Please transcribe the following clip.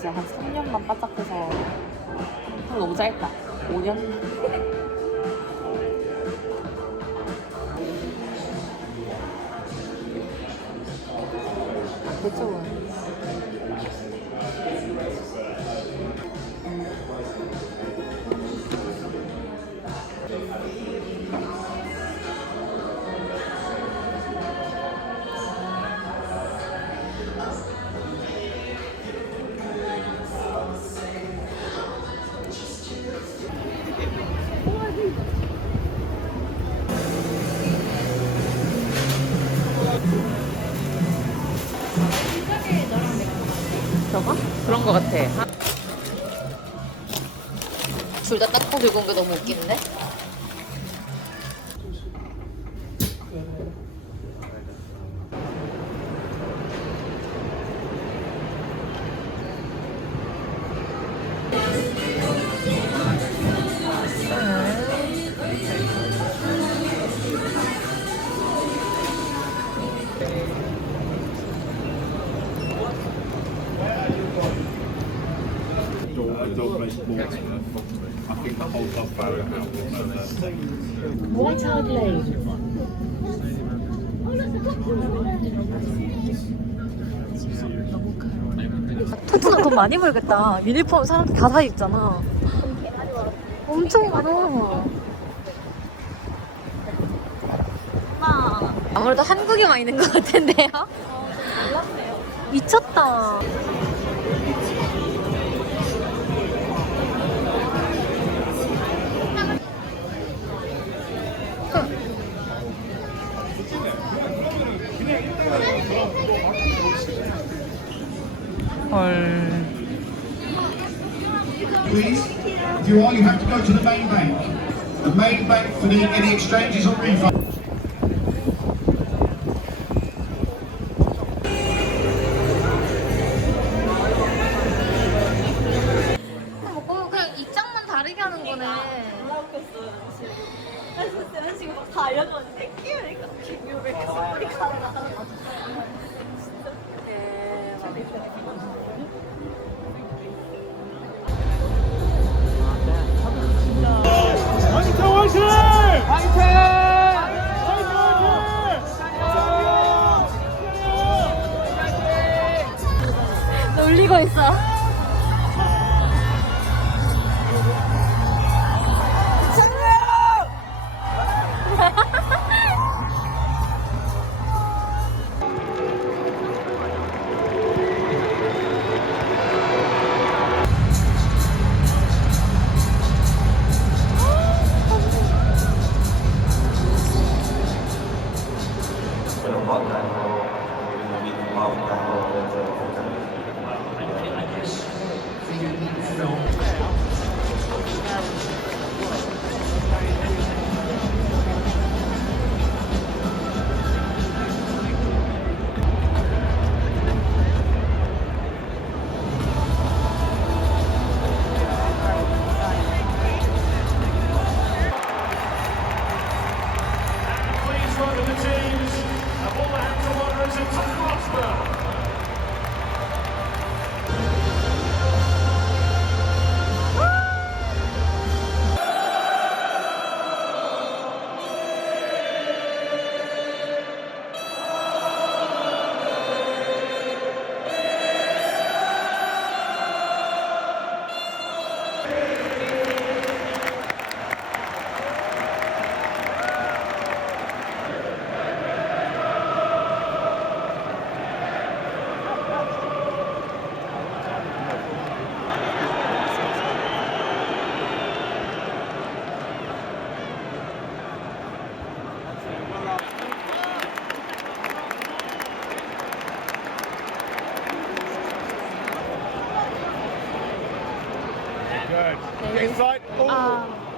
진짜 한 3년만 바짝해서 그럼 너무 짧다 5년? 그쪽은 저거? 그런 거 같아 둘다 떡볶이 굽은 게 너무 웃긴데? Hart Lane 토트넘 돈 많이 벌겠다. 유니폼 사람들 다 사 입잖아. 엄청 많아. 아무래도 한국에 와 있는 것 같은데요? 미쳤다. Uh, please, if you are, you have to go to the main bank. The main bank for the, any exchanges or refunds. 这 film. Good.